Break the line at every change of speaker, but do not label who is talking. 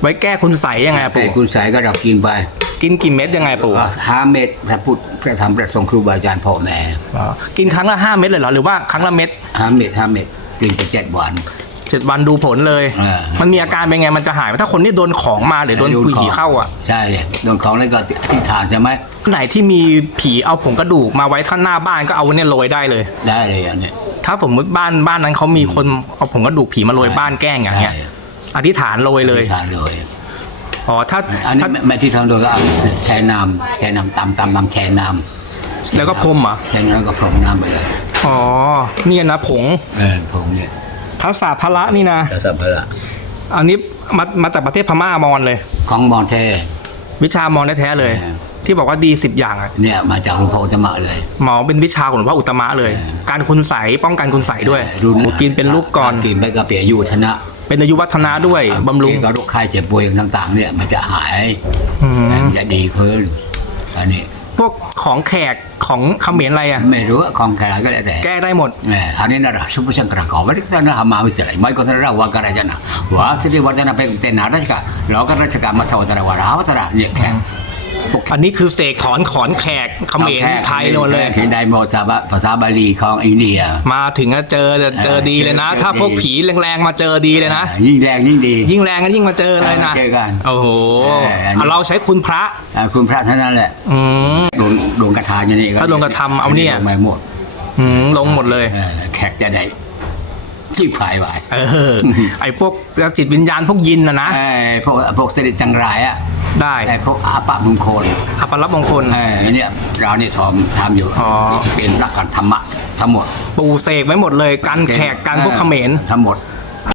ไว้แก้คุณใสยยังไงอะ
แต่
ปู่
คุณใส่ก็เรากินไป
กินกี่เม็ดยังไงปู่
ก็ห้าเม็ดพระพุทธพระธรรมพระสงฆ์ครูบาอาจารย์พ่อแม่
อ๋อกินครั้งละห้าเม็ดเลยเหรอหรือว่าครั้งละเม็ด
ห้าเม็ดห้าเม็ดกินไปเจ็ดวัน
เจ็ดวันดูผลเลย
อ่ามั
มันมีอาการเป็นไงมันจะหายไหมถ้าคนที่โดนของมาหรือโดนผีเข้าอะ
ใช่เลยโดนของแล้วก็อธิษฐานใช่ไหม
ไหนที่มีผีเอาผงกระดูกมาไว้ข้างหน้าบ้านก็เอาเนี่ยโรยได้เลย
ได้เลยอันเนี้ย
ถ้าสมมติบ้านบ้านนั้นเขามีคนเอาผงกระดูกผีมาโรยบ้านแกล้งอย่างเงี้ย
ใช่
อธิษฐานโรยเลย
อธิษฐานเลย
อ๋อ ถ้า
อันนี้
ถ้า
แม่ที่ทำโดยก็เอาแช่น้ำแช่น้ำตำตำน้ำแช่น้ำ
แล้วก็พรมเหรอะ
แช่น้ำก็พรมน้ำไปเลย
อ๋อ เนี่ยนะผง
เออผงเนี่ย
ทัศพละนี่นะ
จะสัมภาระ
อันนี้มามาจากประเทศพม่ามอญเลย
ของมอนเท
วิชามอญแท้ๆเลย
เออ
ที่บอกว่าดีสิบอย่างอะ
เนี่ยมาจากหลวงพ่ออุตตมะเลย
หมอเป็นวิชาของหลวงพ่ออุตตมะเลย
เออ
การคุณใสยป้องกันคุณใสยด้วย
รุ่น
กินเป็นลูกก่อน
กินไปก็เปียยูชนะ
เป็นอายุวัฒนะด้วยบำรุง
กินก็โรคไข้เจ็บป่วยต่างๆ เนี่ยมันจะหาย
อืม
มันจะดีขึ้นอันนี้
พวกของแขกของเขมรอะไรอะ
ไม่รู้ว่าของใครก็แล้วแต่
แก้ได้หมด
Eh, hari ini ada supu sangkara kau. Balik sana hama misalnya. Mai kau tera wa kara jana. Wa sedih wa jana pe te nada jaka. Lo kara jaka ma tahu tera wa rawa tera. Ni kan.
อันนี้คือเสกถอนขอนแขกเขมรไทยหมดเลย
เห็นได้หมดภาษาภาษาบาลีของอินเดีย
มาถึงก็เจอเจอดีเลยนะ
เจอ
ถ้าพวก
ดี
ผีแรงๆมาเจอดีเลยนะ
ยิ่งแรงยิ่งดี
ยิ่งแรงก็ยิ่งมาเจอเลยนะ
เจอกัน
โอ้โห
เอออันนี้
เราใช้คุณพระ
อ่าคุณพระเท่านั้นแหละ
อืม
ดวงดวงกระทาอย่างนี้
ถ้าดวงกระทำเอาเนี่ย
ลงมาหมด
อืมลงหมดเลย
เออแขกจะได้ที่พายไว้
เออไอพวกจิตวิญญาณพวกยินนะนะ
ไอ้พวกพวกเสด็จจังไรอะ
ได้
ไอ้พวกอาปะมงคล
อัปรับมงคล
เออเนี่ยเราเนี่ยทอมทำอยู่
อ๋อ
เป็นรักกันธรรมะทั้งหมด
ปูเสกไว้หมดเลย กันแขกกันพวกเขมร
ทั้งหมด